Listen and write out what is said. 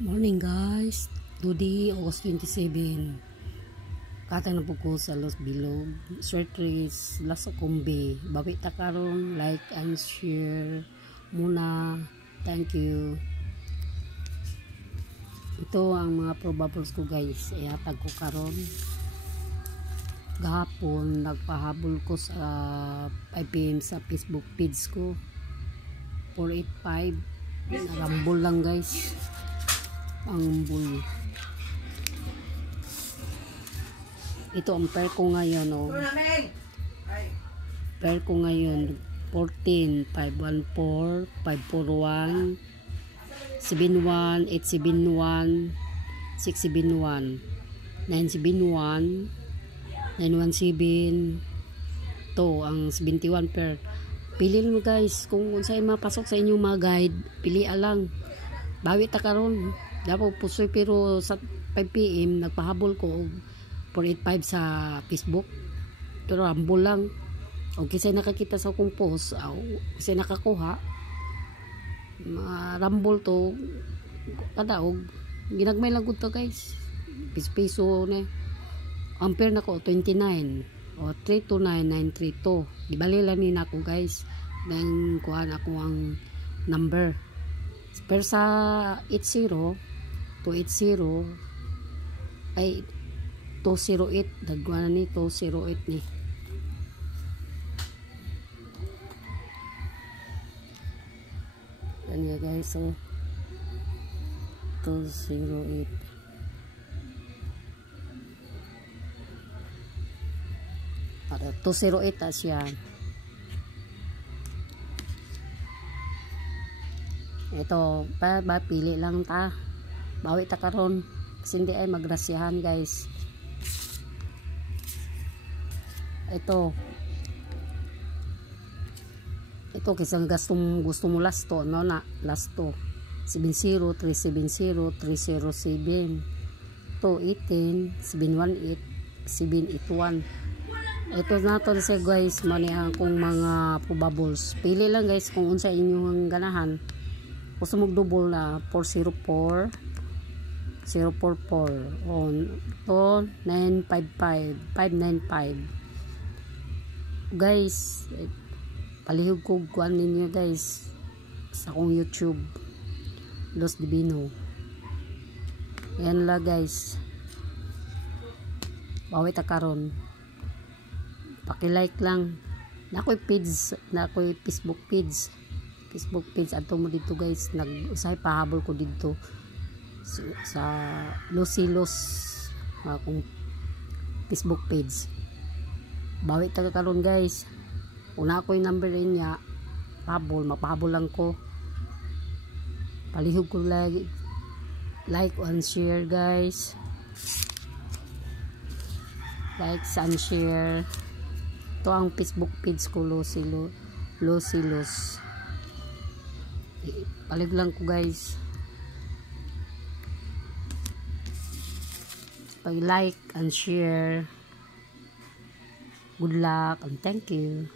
Morning guys, today August 27. Katang na po ko sa Los Bilog, short race, Laso Kumbi. Bawi ta karon, like and share muna. Thank you. Ito ang mga probables ko guys. Ihatag ko karon. Gahapon nagpahabol ko sa 5 PM sa Facebook page ko. 485. Narambol lang guys. Ang bull. Ito ang pair ko ngayon, oh. Pair ko ngayon 14, 514, 541, 71, 871, 671, 971, 917. To ang 71 pair. Pili mo guys kung unsay mapasok sa inyong mga guide, pili lang. Bawi ta karon. Dapo pusoy pero sa 5 PM nagpahabol ko 485 sa Facebook. Pero ambol lang. O kisay nakakita sa akong post, kisay nakakuha. Rambol to kadaog. Ginagmay lang gud to guys. Piso na. Ampere na ko 29 o 329932. Di bali lang ni nako guys. Then kuha ako ang number. Pero sa 80 280 ay 208 dagwa na ni 208 ni. Yan guys, so 208 para 208 siya. Ito pa pili lang ta. Bawi ta karon kasi hindi ay magrasyahan guys. Ito kisang gusto mo lasto, no na lasto 70 370 307 218 718 781. Ito na to sa guys, mani ang kung mga probables. Pili lang guys kung unsa inyong ganahan. Gusto mo double na 404 044 on to 955 595 guys. Palihog ko kuan ninyo guys sa akong YouTube Los Divino. Yan la guys, bawi ta karon. Paki-like lang na ako'y page, na ako'y Facebook page ato mo dito guys. Nag-usay pahabol ko dito sa Losilos akong Facebook page. Bawi taga karon guys. Una ko yung number niya mapahabol lang ko. Palihog ko lagi, like and share guys, like and share. Ito ang Facebook page ko, Losilos. Palig lang ko guys. Pag like and share. Good luck and thank you.